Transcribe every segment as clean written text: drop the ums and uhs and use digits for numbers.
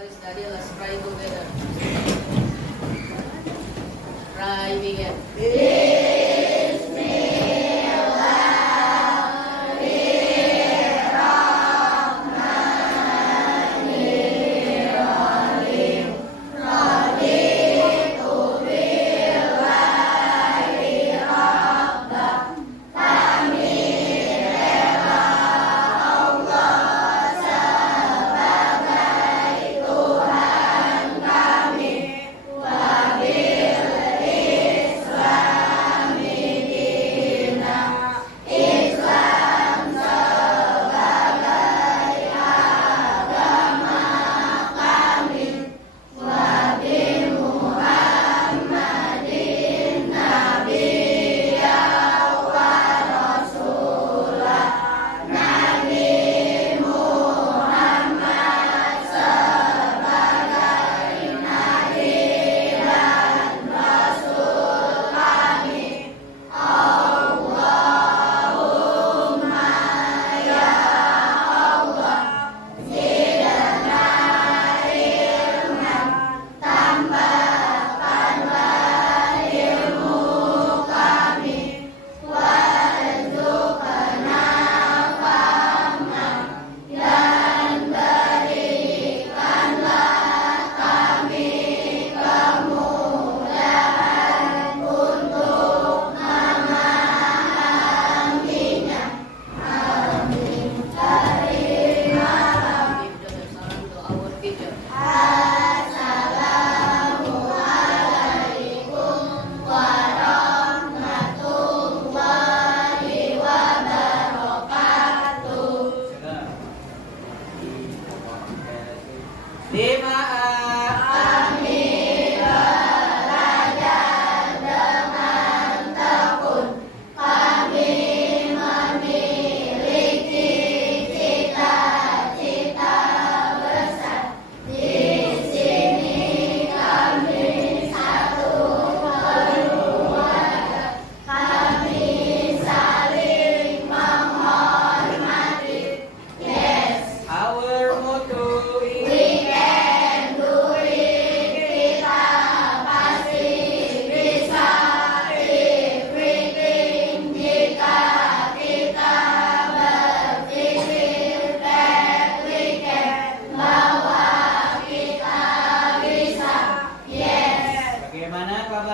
Everybody study. Let's pray together. Pray begin.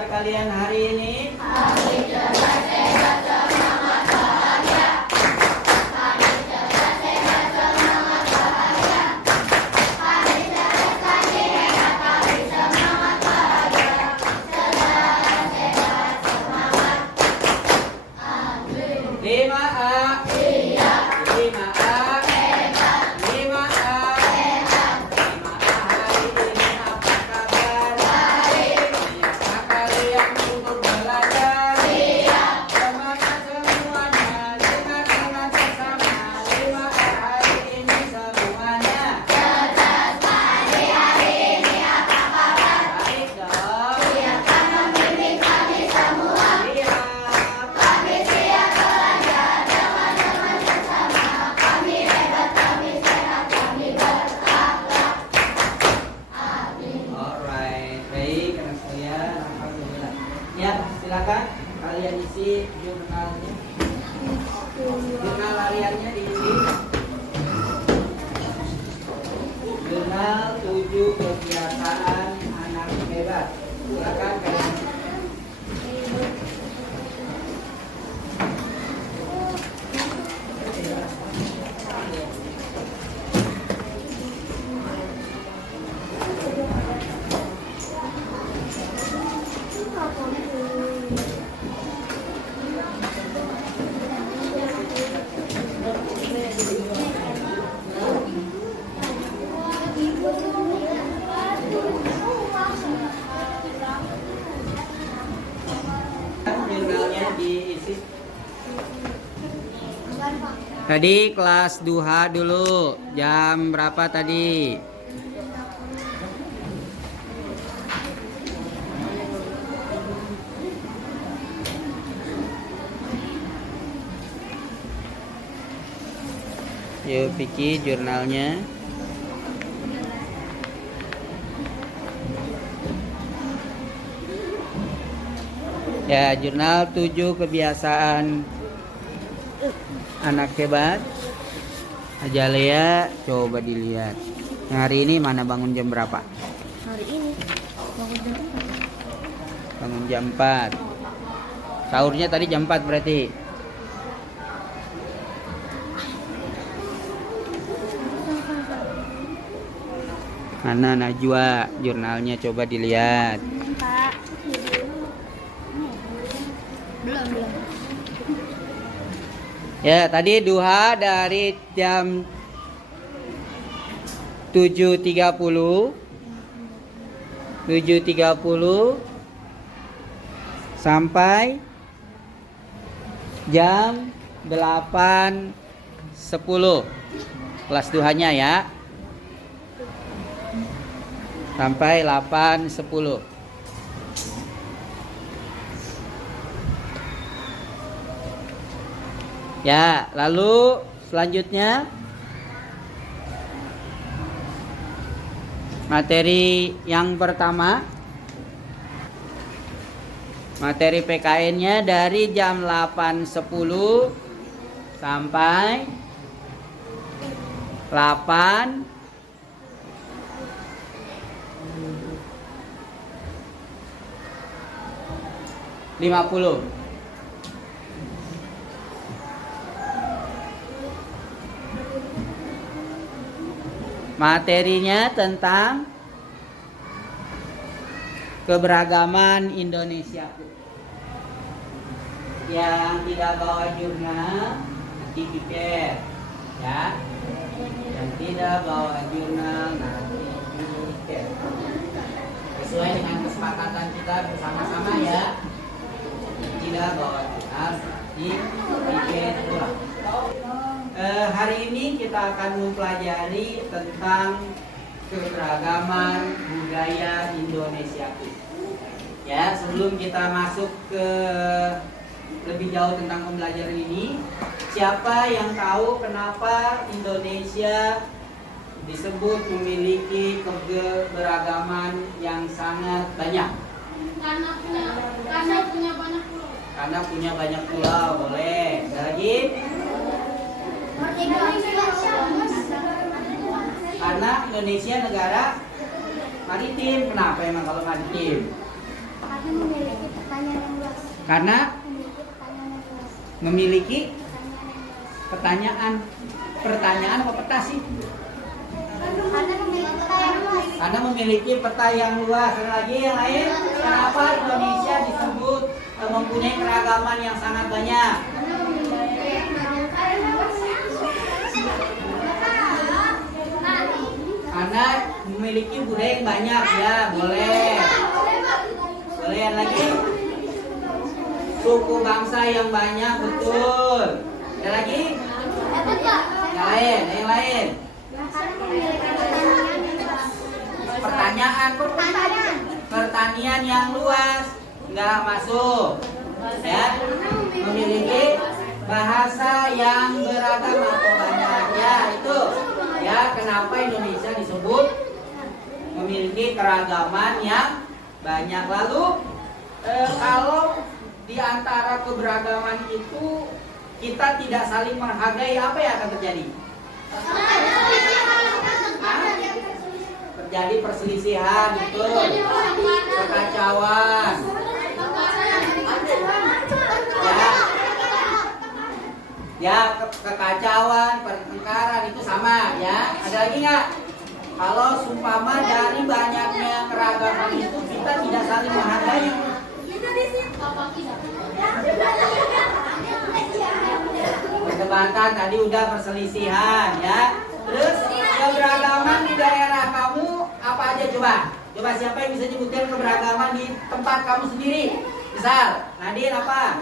Kalian hari ini? Kami cerdas, sehat, semangat, bahagia. Kami cerdas, sehat, semangat, bahagia. Kami cerdas, kami hebat, kami semangat, bahagia. Cerdas, sehat, semangat. Amin. 5A. Iya. 5A. Hebat. 5A. Hebat. 5A hari ini apa kabar? Baik. Siapkah kalian untuk belajar? Siap. Semangat semuanya, ingat-ingat bersama. 5A hari ini semuanya. Cerdas, pagi hari ini apa kabar? Baik dong. Siapkan membimbing kami semua. Siap. Kami siap belajar teman-teman bersama. Kami hebat, kami sehat, kami berakhlak. Amin. Alright, baik anak sekalian, alhamdulillah. Ya, silakan kalian isi jurnalnya. Jurnal hariannya diisi. Jurnal 7 kebiasaan anak hebat. Silakan kalian. Jurnalnya diisi. Tadi kelas duha dulu. Jam berapa tadi? Yuk Vicky jurnalnya. Ya, jurnal 7 kebiasaan anak hebat. Ajalea, coba dilihat. Yang hari ini mana bangun jam berapa? Hari ini bangun jam 4. Bangun jam 4. Sahurnya tadi jam 4 berarti. Mana Najwa, jurnalnya coba dilihat. Pak. Belum. Ya, tadi duha dari jam 7.30 sampai jam 8.10 kelas duhanya ya, sampai 8.10. Ya, lalu selanjutnya materi yang pertama, materi PKN-nya dari jam 8.10 sampai 8.50. Materinya tentang keberagaman Indonesia. Yang tidak bawa jurnal nanti piket ya. Yang tidak bawa jurnal nanti piket. Sesuai dengan kesepakatan kita bersama-sama ya. Tidak bawa jurnal di piket pulang. Hari ini kita akan mempelajari tentang keberagaman budaya Indonesia. Ya, sebelum kita masuk ke lebih jauh tentang pembelajaran ini, siapa yang tahu kenapa Indonesia disebut memiliki keberagaman yang sangat banyak? Karena punya banyak pulau. Karena punya banyak pulau, boleh. Ada lagi? Karena Indonesia negara maritim. Kenapa emang kalau maritim? Karena memiliki pertanyaan yang luas. Karena memiliki pertanyaan. Pertanyaan apa peta sih? Karena memiliki peta yang luas. Karena memiliki peta yang luas. Ada lagi yang lain? Kenapa Indonesia disebut mempunyai keragaman yang sangat banyak? Karena memiliki budaya yang banyak ya, boleh. Boleh yang lagi? Suku bangsa yang banyak, betul. Ada lagi? Yang lain. Pertanian yang luas nggak masuk. Ya, memiliki bahasa yang beragam atau banyak ya, itu. Ya, kenapa Indonesia disebut memiliki keragaman yang banyak. Lalu kalau di antara keberagaman itu kita tidak saling menghargai, apa yang akan terjadi? Terjadi perselisihan, betul. Kekacauan. Ya, kekacauan, pertengkaran itu sama ya. Ada lagi nggak? Kalau sumpama dari banyaknya keragaman itu kita tidak saling menghargai. Perdebatan tadi udah perselisihan ya. Terus keberagaman di daerah kamu apa aja coba? Coba siapa yang bisa nyebutkan keberagaman di tempat kamu sendiri? Misal, Nadine apa?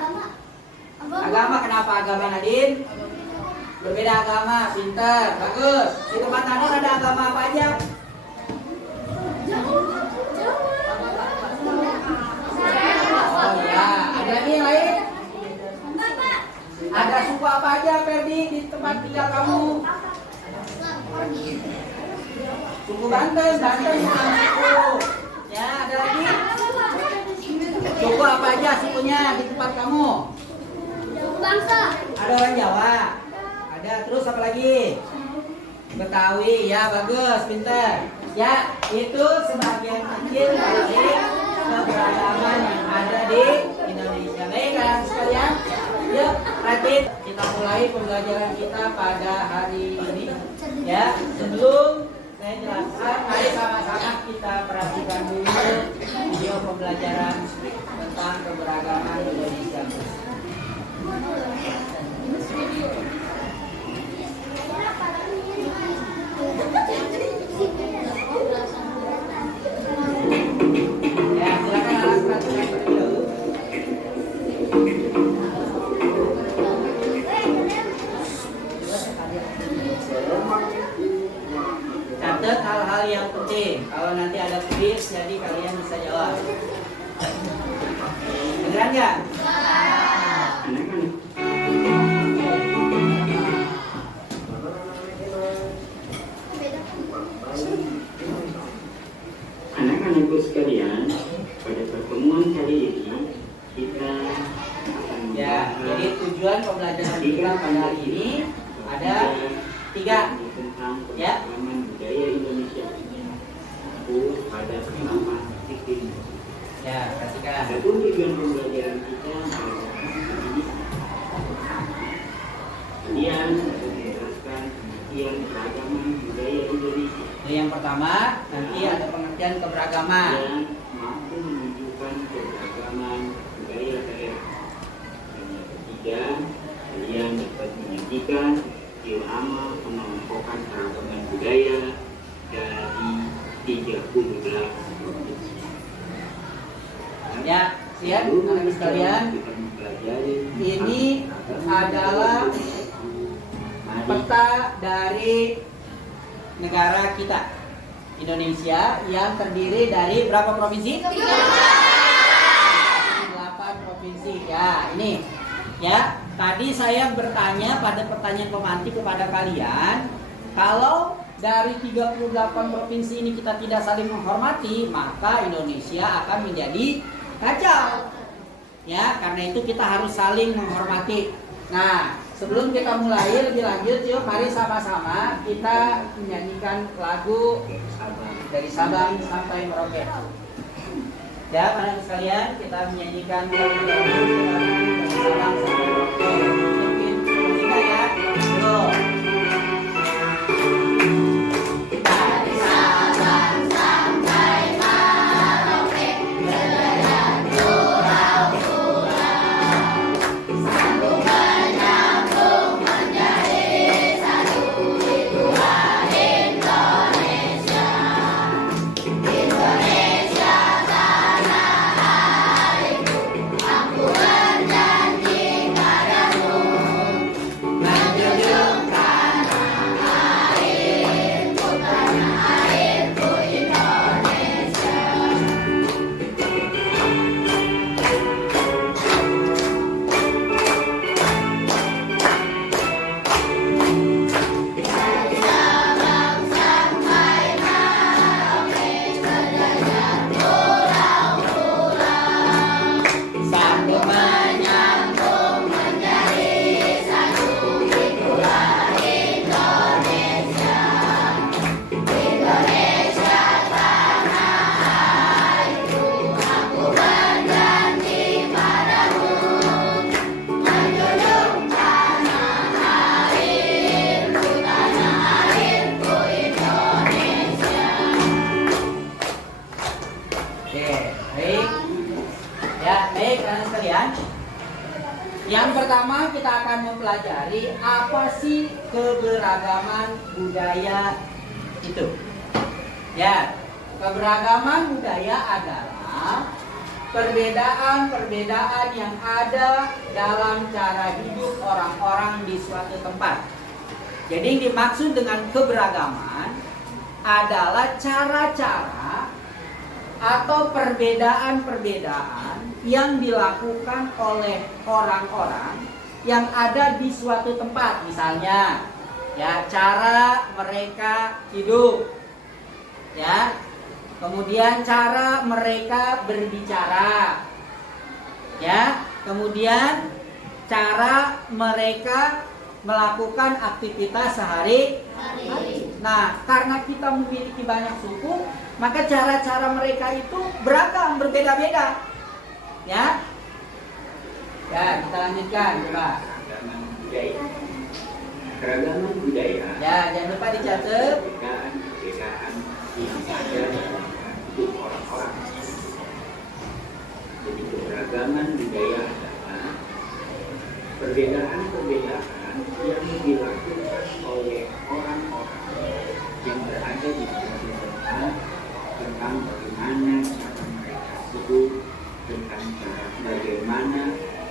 Agama, kenapa agama Nadine? Berbeda agama, pinter, bagus. Di tempat Nadine ada agama apa aja? Oh ya, ada lagi yang lain? Ada suku apa aja, Ferdi, di tempat tinggal kamu? Suku Banten bukan suku. Ya, ada lagi? Suku apa aja sukunya di tempat kamu? Suku bangsa. Ada orang Jawa. Ada, terus apa lagi? Betawi, ya bagus, pinter. Ya, itu sebagian kecil dari keberagaman yang ada di Indonesia. Baik, kalian sekalian, yuk perhatiin kita mulai pembelajaran kita pada hari ini. Ya, sebelum saya jelaskan, mari sama-sama kita perhatikan dulu video pembelajaran tentang keberagaman Indonesia. Ya, silakan alas perhatikan terlebih dahulu. Catat hal-hal yang penting. Kalau nanti ada kuis, jadi kalian bisa jawab. Beneran nggak? Anak-anakku sekalian, pada pertemuan kali ini kita akan Ya, jadi tujuan pembelajaran kita pada hari ini ada 3. tentang Ya. keberagaman budaya Indonesia. Aku pada pertama titik. Ya, perhatikan. Adapun tujuan pembelajaran kita pada hari ini, kalian akan menjelaskan pengertian keragaman budaya Indonesia Itu yang pertama, nanti ada pengertian keberagaman. yang mampu menunjukkan keberagaman budaya daerah. Dan yang ketiga, kalian dapat menyajikan irama pengelompokan keragaman budaya dari 13 provinsi. Ya, siap anak sekalian. Kita mempelajari Ini adalah peta dari negara kita, Indonesia, yang terdiri dari berapa provinsi? 8 provinsi. Ya, ini. Ya, tadi saya bertanya pada pertanyaan pemantik kepada kalian, kalau dari 38 provinsi ini kita tidak saling menghormati, maka Indonesia akan menjadi kacau. Ya, karena itu kita harus saling menghormati. Nah, sebelum kita mulai lebih lanjut, yuk mari sama-sama kita menyanyikan lagu dari Sabang sampai Merauke. Ya, anak sekalian, kita menyanyikan lagu dari Sabang sampai Merauke. Mungkin musika ya. Tuh. Yang pertama kita akan mempelajari apa sih keberagaman budaya itu. Ya, keberagaman budaya adalah perbedaan-perbedaan yang ada dalam cara hidup orang-orang di suatu tempat. Jadi yang dimaksud dengan keberagaman adalah cara-cara atau perbedaan-perbedaan yang dilakukan oleh orang-orang yang ada di suatu tempat. Misalnya, ya, cara mereka hidup, ya, kemudian cara mereka berbicara, Ya, kemudian cara mereka melakukan aktivitas sehari-hari. Nah, karena kita memiliki banyak suku, maka cara-cara mereka itu beragam, berbeda-beda. Ya. Ya, kita lanjutkan, coba. Keragaman budaya. Ya, jangan lupa dicatat. Perbedaan yang ada dalam hidup orang-orang. Jadi keberagaman budaya adalah perbedaan-perbedaan yang dilakukan oleh orang-orang yang berada di suatu tempat tentang bagaimana cara mereka hidup, tentang cara bagaimana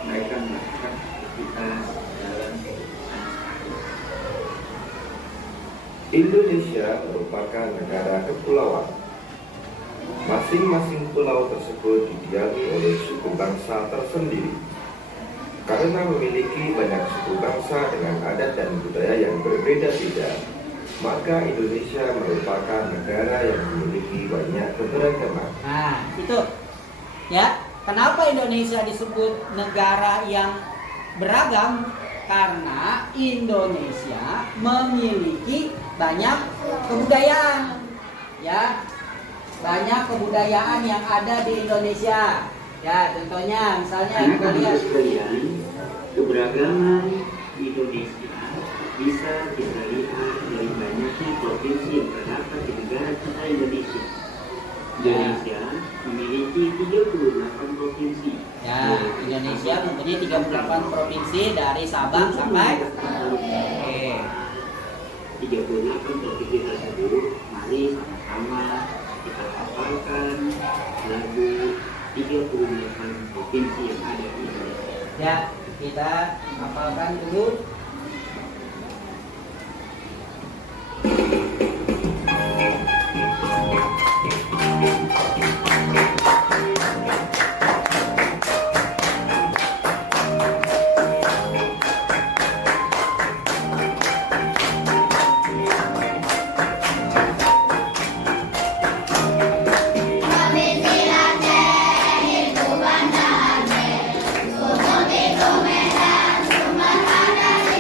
mereka melakukan aktivitas dalam kehidupan sehari-hari. Indonesia merupakan negara kepulauan. Masing-masing pulau tersebut didiami oleh suku bangsa tersendiri. Karena memiliki banyak suku bangsa dengan adat dan budaya yang berbeda-beda, maka Indonesia merupakan negara yang memiliki banyak keberagaman. Nah, itu. Ya, kenapa Indonesia disebut negara yang beragam? Karena Indonesia memiliki banyak kebudayaan. Ya. Banyak kebudayaan yang ada di Indonesia. Ya, contohnya misalnya kita lihat sekalian, keberagaman di Indonesia bisa kita lihat dari banyaknya provinsi yang terdapat di negara kita Indonesia. Indonesia memiliki 38 provinsi. ya, Indonesia mempunyai 38 provinsi dari Sabang sampai Merauke. 38 provinsi tersebut, mari sama-sama kita hafalkan lagu 38 provinsi yang ada di Indonesia. Ya, kita hafalkan dulu. Provinsi Aceh, itu Banda Aceh, Sumut itu Medan, Sumatera dan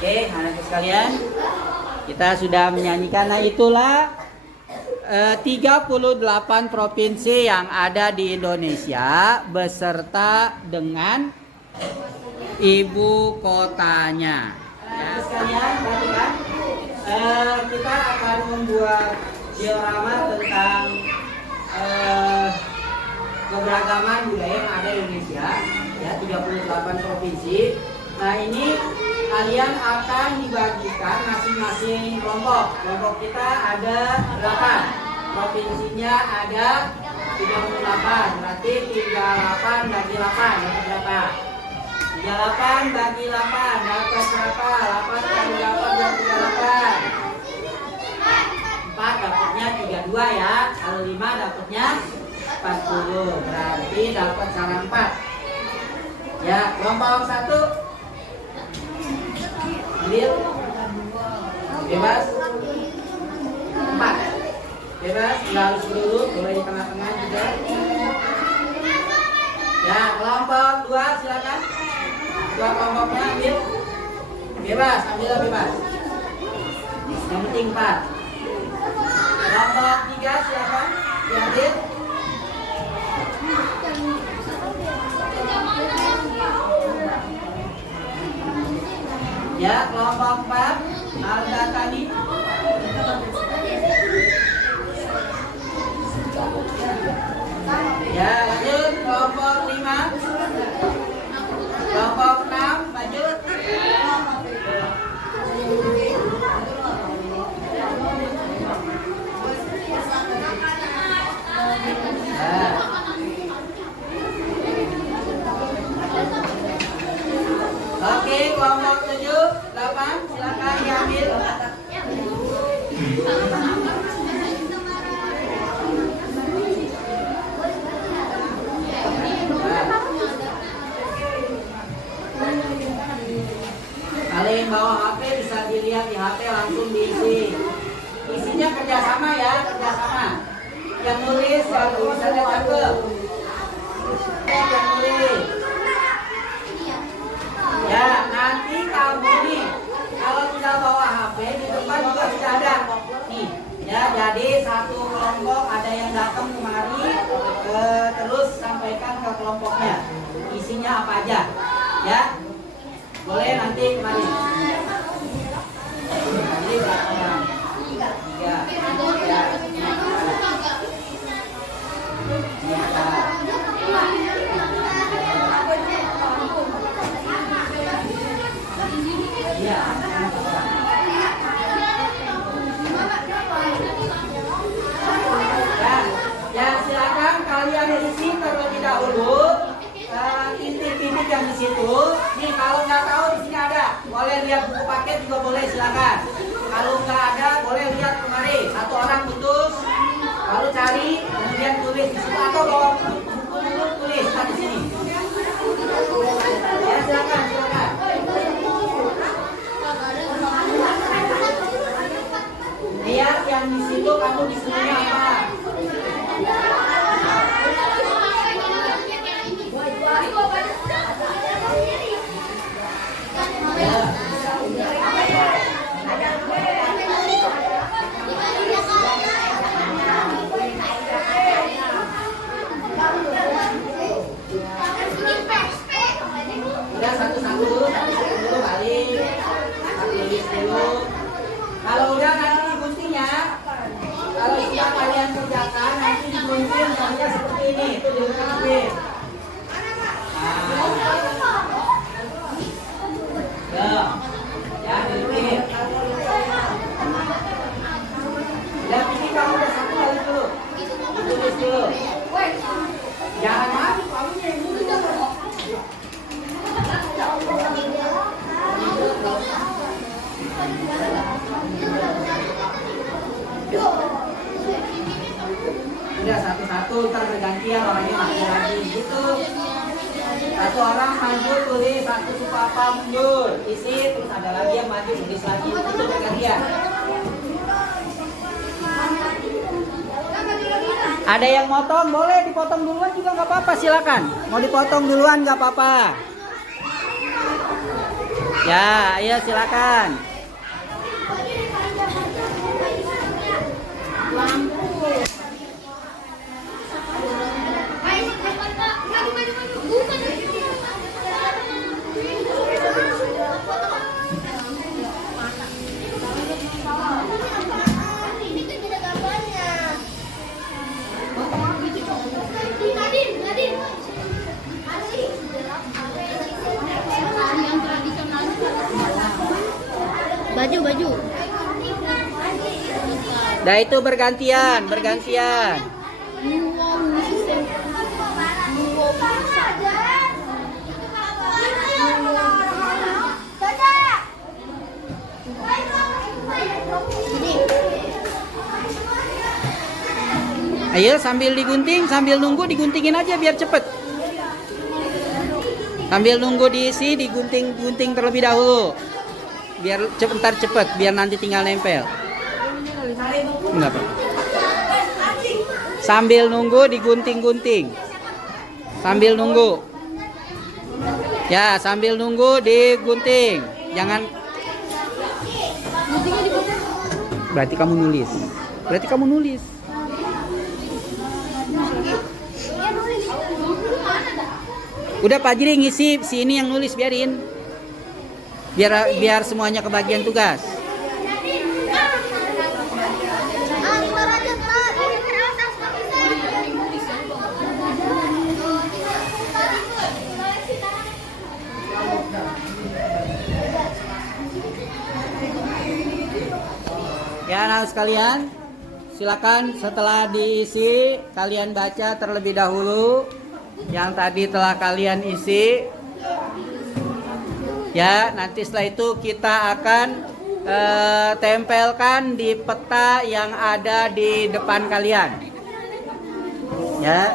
Oke, anak-anak sekalian, kita sudah menyanyikan. Nah, itulah 38 provinsi yang ada di Indonesia beserta dengan ibu kotanya. Ya, sekalian, perhatikan. Kita akan membuat diorama tentang keberagaman budaya yang ada di Indonesia, ya, 38 provinsi. Nah, ini kalian akan dibagikan masing-masing kelompok. Kelompok kita ada 8. Provinsinya ada 38. Berarti 38 bagi 8 dapat berapa? 38 bagi 8 dapat berapa? 8 kali 8 dapat 38. 4 dapatnya 32 ya. Kalau 5 dapatnya 40. Berarti dapat cara 4. Ya, kelompok 1 ambil bebas 4. Bebas, nggak harus dulu, boleh di tengah-tengah juga. Ya, kelompok 2 silakan. 2 kelompoknya ambil bebas, ambillah bebas. Yang penting 4. Kelompok 3 silakan diambil. Ya, kelompok 4 Alda tadi. Ya, lanjut kelompok 5. Kelompok 6 lanjut. Oke, kelompok 7, 8 silakan diambil. Kalian bawa HP bisa dilihat di HP langsung diisi. Isinya kerjasama ya, kerjasama. Yang nulis yang tulisannya cakep. Yang nulis. Ya, nanti kamu nih kalau tidak bawa HP di depan juga sudah ada. Nih, ya, jadi satu kelompok ada yang datang kemari, terus sampaikan ke kelompoknya. Isinya apa aja, ya? Boleh nanti kemari. Jadi berapa orang? 3. Ya. Ya, silakan kalian isi terlebih dahulu titik-titik yang di situ. Nih, kalau nggak tahu di sini ada, boleh lihat buku paket juga boleh, silakan. Kalau nggak ada, boleh lihat kemari. Satu orang putus, lalu cari, kemudian tulis di situ atau bawa buku dulu tulis di sini. Ya, silakan, silakan. Lihat yang di situ kamu disuruhnya apa? Udah satu-satu dulu balik. Tulis dulu. Kalau udah nanti diguntingnya. Kalau sudah kalian kerjakan nanti digunting contohnya seperti ini. Itu digunting. Ya, digunting. Ya, ini kamu udah satu kali dulu. Tulis dulu. Jangan maju, kamu yang dulu. Udah satu-satu, ntar bergantian orangnya maju lagi gitu. Satu orang maju tulis, satu supapa mundur, isi, terus ada lagi yang maju tulis lagi, itu bergantian. Ada yang motong, boleh dipotong duluan juga nggak apa-apa, silakan. Mau dipotong duluan nggak apa-apa. Ya, ayo silakan. Baju. Dah itu bergantian. Ayo sambil digunting, sambil nunggu diguntingin aja biar cepet. Sambil nunggu diisi, digunting terlebih dahulu. Biar ntar cepet, biar nanti tinggal nempel. Enggak apa. Sambil nunggu digunting-gunting. Sambil nunggu. Ya, sambil nunggu digunting. Jangan. Berarti kamu nulis. Udah Pak Jiri ngisi, si ini yang nulis, biarin. Biar semuanya kebagian tugas. Ya anak sekalian, silakan setelah diisi kalian baca terlebih dahulu yang tadi telah kalian isi. Ya, nanti setelah itu kita akan tempelkan di peta yang ada di depan kalian. Ya.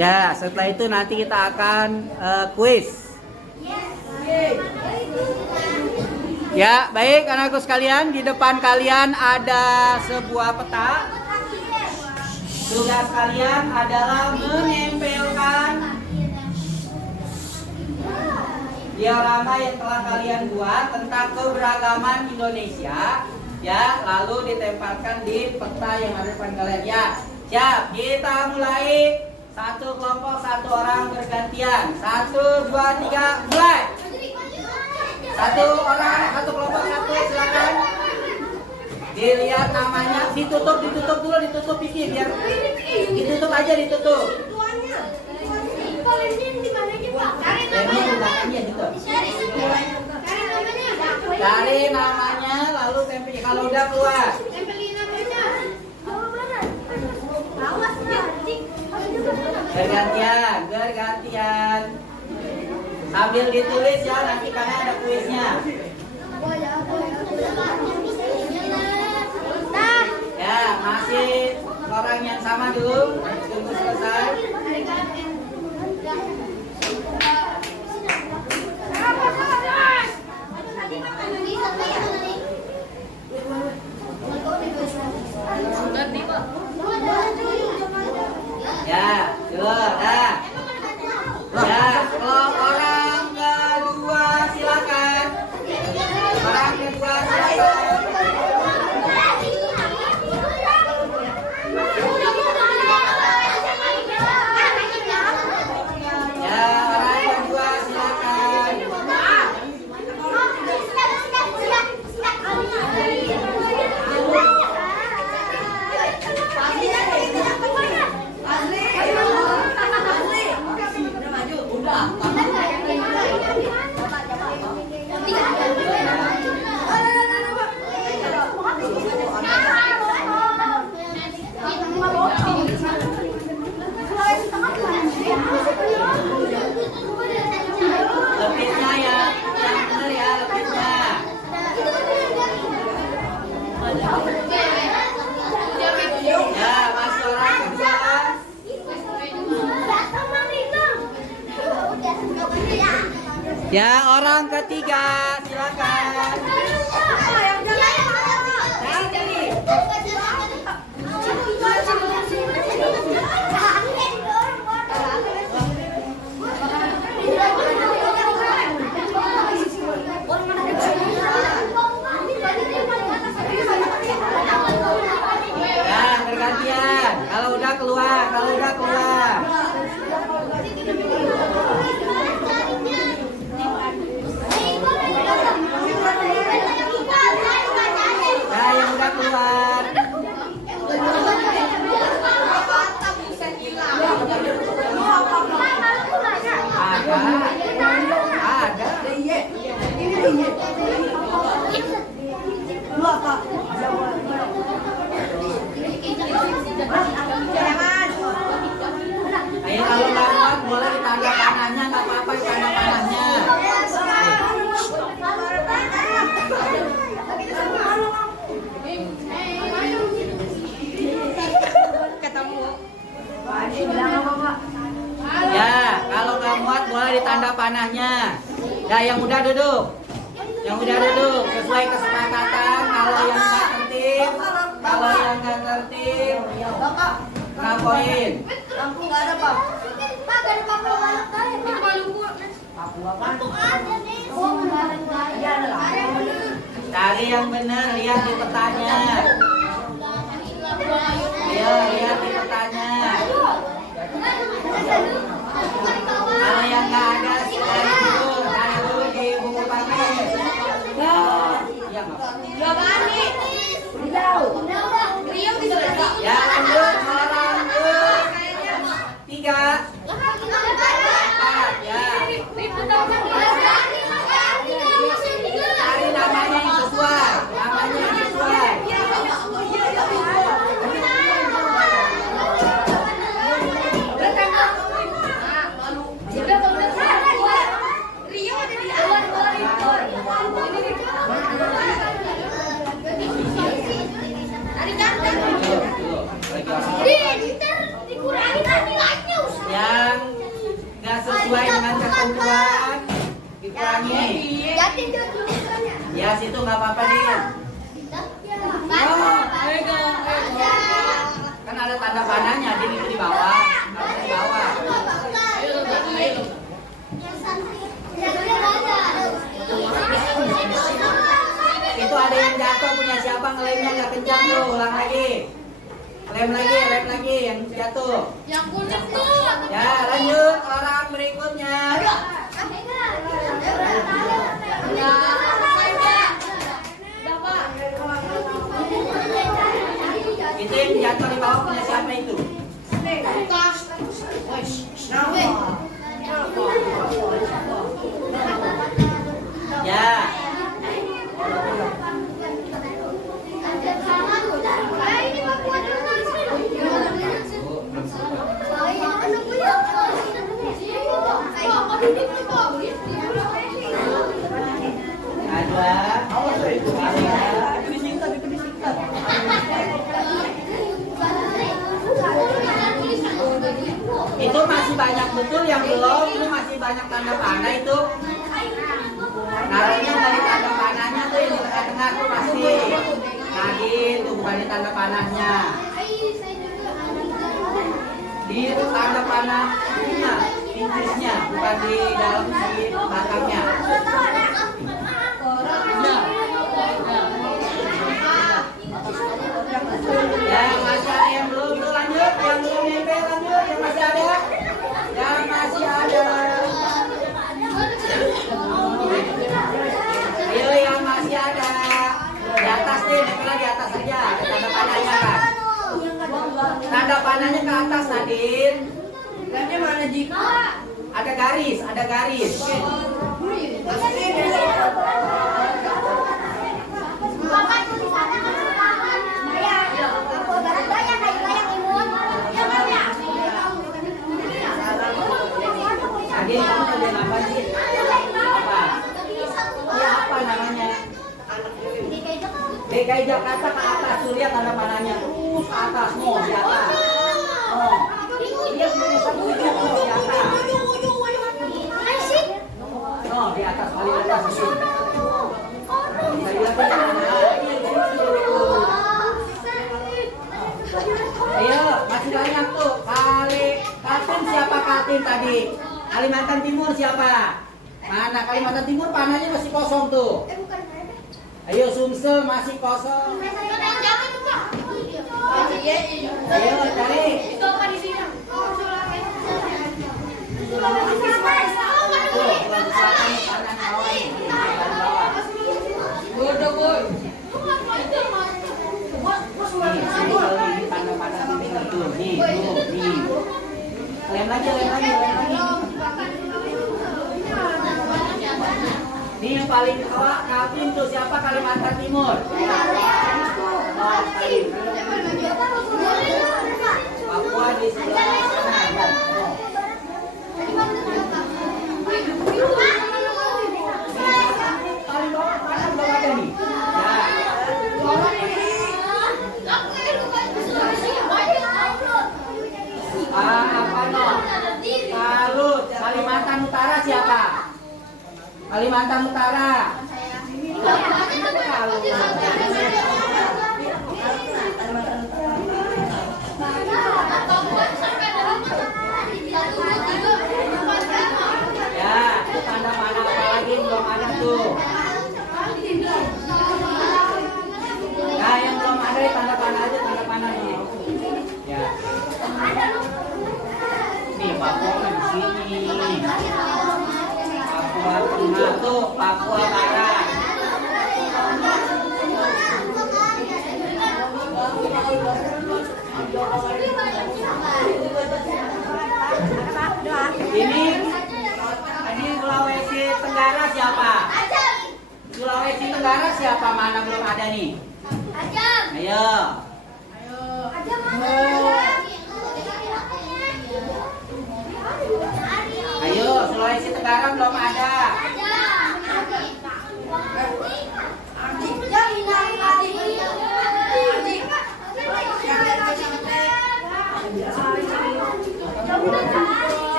Ya, setelah itu nanti kita akan kuis. Ya, baik anakku sekalian, di depan kalian ada sebuah peta. Tugas kalian adalah menempelkan diorama yang telah kalian buat tentang keberagaman Indonesia, ya, lalu ditempelkan di peta yang ada di depan kalian. Ya, siap, kita mulai. Satu kelompok, satu orang bergantian. 1, 2, 3, mulai. Satu orang, satu kelompok, satu, silakan. Dilihat namanya, ditutup dulu Vicky, biar ditutup aja, ditutup. Cari namanya, lalu tempel. Kalau udah keluar. Bergantian. Sambil ditulis ya, nanti karena ada kuisnya. Ya, masih orang yang sama dulu. Tunggu selesai. Ya, dah. Ya, kalau orang kedua silakan. Orang kedua silakan. Ya, orang kedua silakan. Lepitnya ya, yang benar ya, lepitnya. Ya, masih orang kedua. Ya, orang ketiga, silakan. dari tanda panahnya. Nah, yang udah duduk. Yang udah duduk sesuai kesepakatan. Kalau yang nggak tertib, kena poin. Lampu nggak ada, Pak. Pak, ada paku balap kali. Itu lampu. Paku apa? Paku ada nih. Iya, ada lah. Cari yang benar, lihat di petanya. Ayo, lihat di petanya. Kalau yang nggak ada, cari dulu di buku paket. Iya, Mak. Berapaan nih? Jauh. Riau bisa berapa? Ya, lanjut, lanjut. 3, 4, ya. Cari namanya yang sesuai. Namanya yang sesuai. Riau ada di awal. Yang nggak sesuai dengan ketentuan dikurangi. Ya, situ nggak apa-apa nih. Kan ada tanda panahnya, Din itu di bawah. Harus di bawah. Itu ada yang jatuh punya siapa, ngelemnya nggak kencang tuh, ulang lagi. Lem lagi yang jatuh. Yang kuning tuh. Ya, lanjut orang berikutnya. Itu yang jatuh di bawah punya siapa itu? Ya. Itu masih banyak betul yang belum, itu masih banyak tanda panah itu. Naruhnya dari tanda panahnya tuh yang di tengah-tengah tuh pasti. Nah itu bukan di tanda panahnya. Di tanda panahnya, pinggirnya, bukan di dalam di belakangnya. Ya masih ada yang belum tuh lanjut, yang belum nempel lanjut, yang masih ada, yang masih ada. Ayo yang masih ada di atas deh, nempelnya di atas aja, ada tanda panahnya kan. Tanda panahnya ke atas Nadine. Lemnya mana Jika? Ada garis, ada garis. Nadine, kamu kerjaan apa sih? Apa? Ya apa namanya? DKI Jakarta ke atas, tuh lihat tanda panahnya terus ke atas, mau di atas. Oh, dia punya satu di atas. Oh, di atas paling atas sih. Ayo, masih banyak tuh. Kaltim siapa Kaltim tadi? Kalimantan Timur siapa? Mana Kalimantan Timur panahnya masih kosong tuh. Ayo Sumsel masih kosong. Ayo cari. Itu apa di sini? Tuh, bulan selatan panah bawah nih. Bawah. Ini panah-panah ini tuh. Nih. Lem lagi. Nih yang paling bawah Kaltim tuh siapa Kalimantan Timur? Papua di sebelah sana. Paling bawah mana belum ada nih? Ya. Apa Soekarno. Salut. Kalimantan Utara siapa? Kalimantan Utara. Ya, itu tanda panah apa lagi belum ada tuh. Nah, yang belum ada tanda panah aja, tanda panah ini. Ya. Nih, Papua di sini. Papua Tengah tuh, Papua Barat. Ini Sulawesi Tenggara siapa? Sulawesi Tenggara siapa? Mana belum ada nih? Ayo. Ayo, Sulawesi Tenggara belum ada.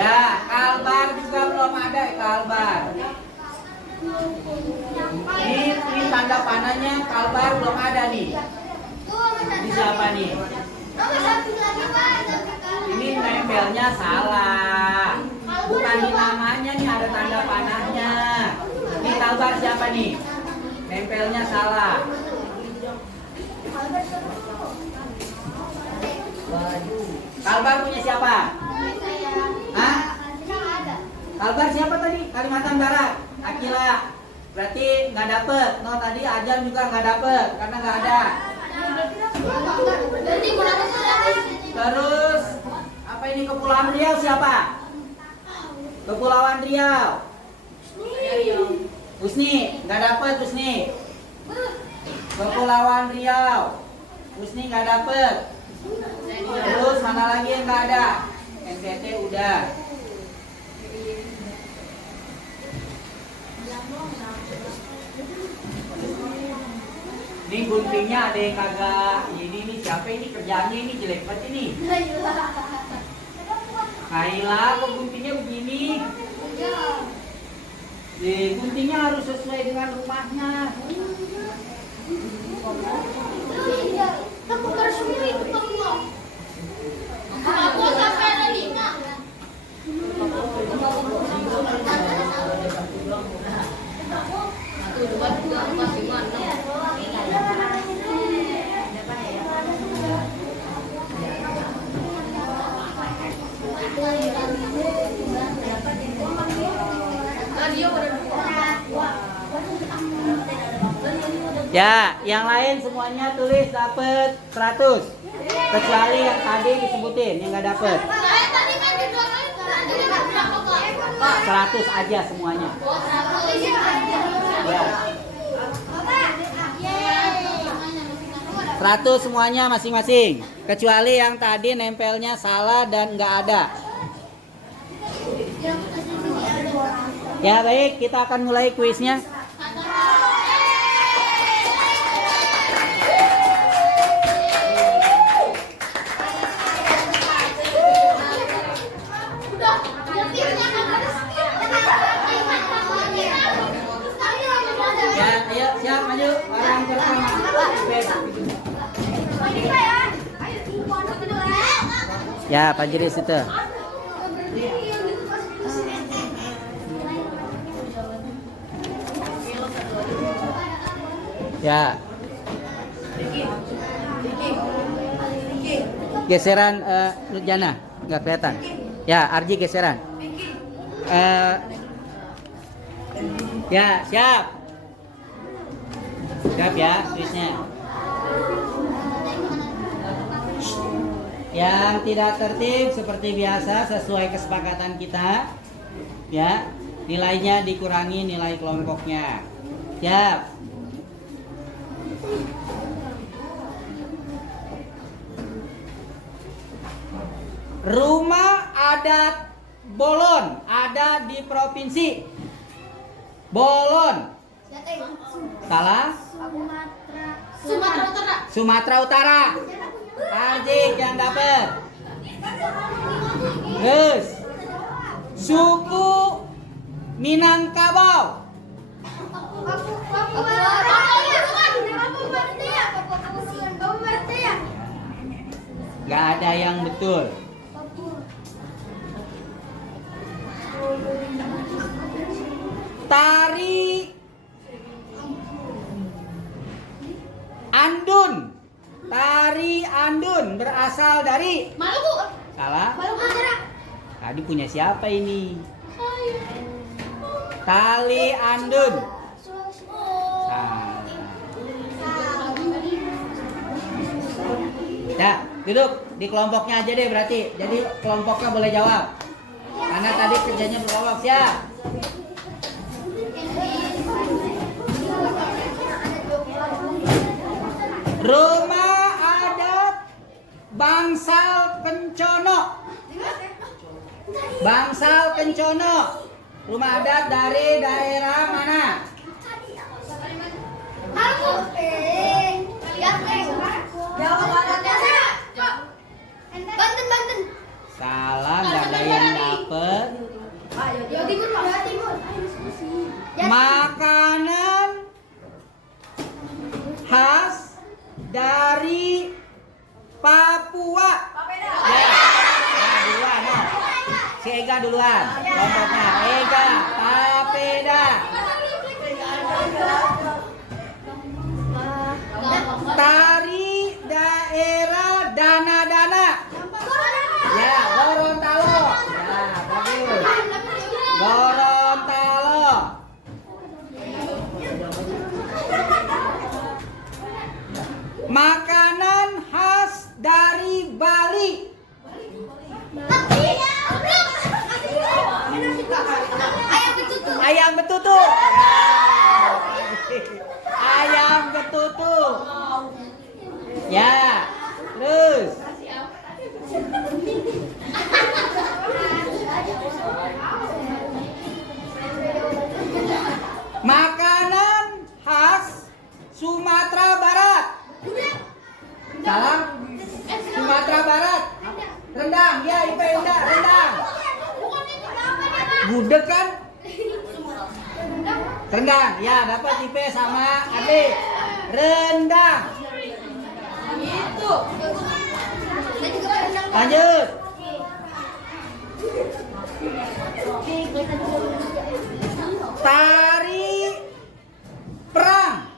Ya, Kalbar juga belum ada, Kalbar. Ini tanda panahnya Kalbar belum ada nih. Ini siapa nih? Ini nempelnya salah. Bukan di namanya nih, ada tanda panahnya. Ini Kalbar siapa nih? Nempelnya salah. Kalbar punya siapa? Hah? Kalbar siapa tadi? Kalimantan Barat. Akila. Berarti nggak dapet. No, tadi Ajan juga nggak dapet karena nggak ada. Terus apa ini Kepulauan Riau siapa? Kepulauan Riau. Husni nggak dapet Husni. Kepulauan Riau. Husni nggak dapet. Terus mana lagi yang nggak ada? NTT udah. Ini guntingnya ada yang kagak. Ini siapa ini kerjaannya ini jelek banget ini. Kaila kok guntingnya begini? Guntingnya harus sesuai dengan rumahnya. Ya, yang lain semuanya tulis dapat 100. Kecuali yang tadi disebutin yang nggak dapat. 100 aja semuanya. Ya. 100 semuanya masing-masing. Kecuali yang tadi nempelnya salah dan nggak ada. Ya baik, kita akan mulai kuisnya. Ya, ayo siap maju. Orang pertama. Ya, Pak Jiris itu. Ya. Geseran Nurjana nggak kelihatan. Ya, Arji geseran. Ya, siap. Siap ya, tulisnya. Yang tidak tertib seperti biasa sesuai kesepakatan kita. Ya, nilainya dikurangi nilai kelompoknya. Siap. Rumah adat Bolon ada di provinsi Bolon. Salah? Sumatera Utara. Sumatera Utara. Arjik yang dapat. Terus suku Minangkabau. Gak ada yang betul. Tari Andun. Tari Andun berasal dari Maluku. salah. Maluku Utara. Tadi punya siapa ini? Tali Andun. Salah. Ya, duduk di kelompoknya aja deh berarti. Jadi kelompoknya boleh jawab. Karena tadi kerjanya berkelompok, siap. Rumah adat Bangsal Kencono. Bangsal Kencono. Rumah adat dari daerah mana? Banten. Salah, nggak ada yang dapet. Jawa Timur. Makanan khas dari Papua. Duluan, no. Si Ega duluan. Kelompoknya Ega, papeda. Tari daerah Dana-Dana. Ya, Gorontalo. Ya, bagus. Gorontalo. Makanan khas dari Bali. Ayam betutu. Ya. Ayam betutu. Ya, terus. Makanan khas Sumatera Barat. Salah. Sumatera Barat. Rendang, ya Ipe udah rendang. Gudeg kan? Rendang, ya dapat Ipe sama adik. Rendang. Lanjut. Tari perang.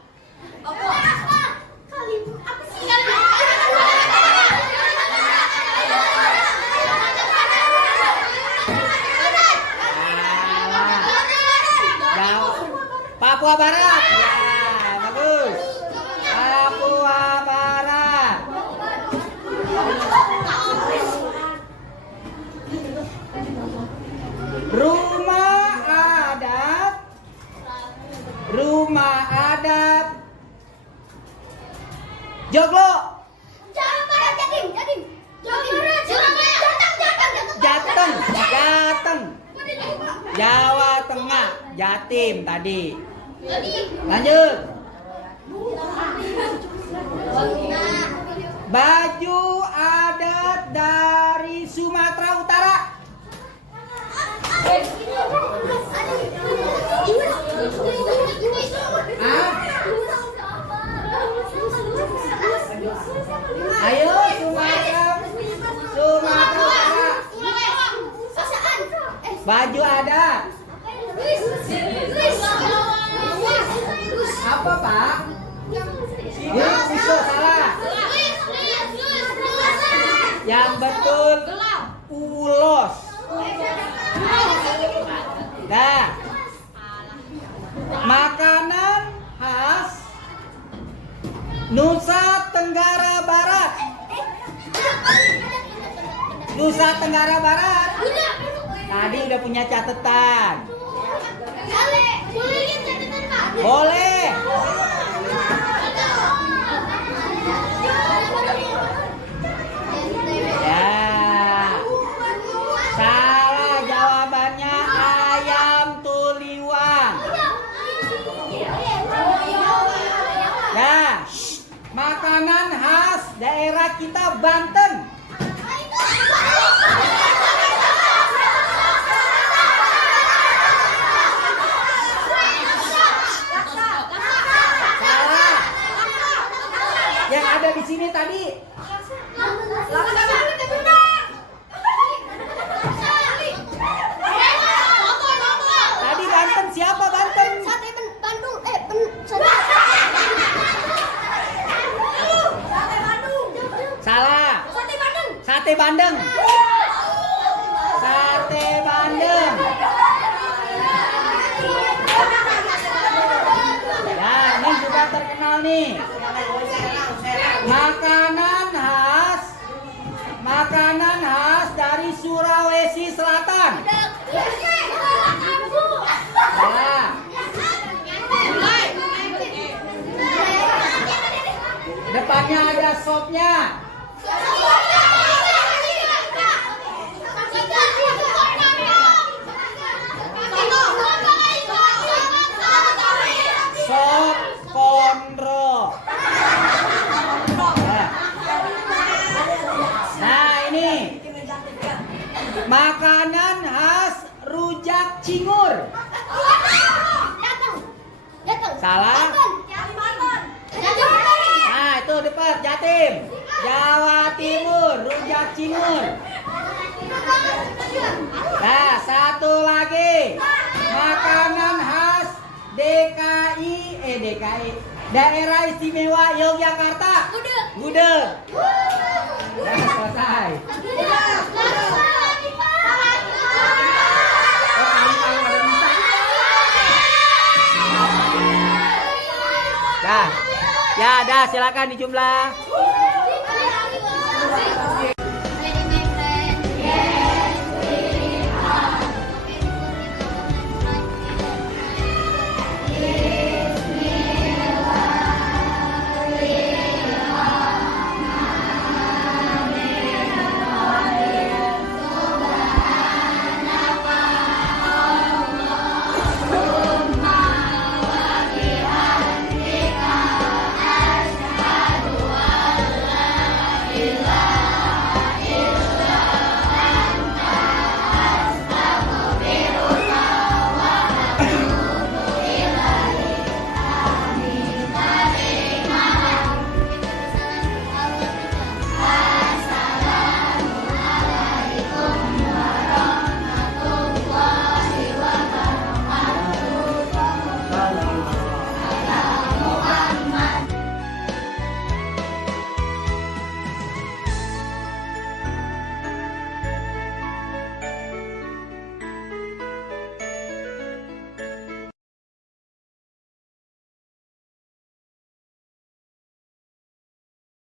Papua Barat. Ya, bagus. Papua Barat. Rumah adat Joglo. Jateng. Jawa Tengah. Jatim tadi. Lanjut. Baju adat dari Sumatera Utara. Ayo Sumatera Utara. Baju adat. Apa Pak? Bisa salah. Yang betul ulos. Nah, makanan khas Nusa Tenggara Barat. Nusa Tenggara Barat. Tadi udah punya catatan. Boleh. Ya. Salah jawabannya ayam tuliwang. Nah, makanan khas daerah kita Banten. Salah. Yang ada di sini tadi. Tadi Banten siapa Banten? Sate Bandung. Salah. Sate Bandung. Sate Bandeng. Sate Bandeng. Ya, ini juga terkenal nih. Makanan khas dari Sulawesi Selatan. Ya. Depannya ada sopnya. Sop konro. Nah, ini makanan khas rujak cingur. Salah. Nah, itu depan Jatim. Jawa Timur, rujak cingur. Nah, satu lagi. Makanan khas DKI, Daerah Istimewa Yogyakarta. Gudeg. Nah, selesai. Dah, ya dah, silakan dijumlah.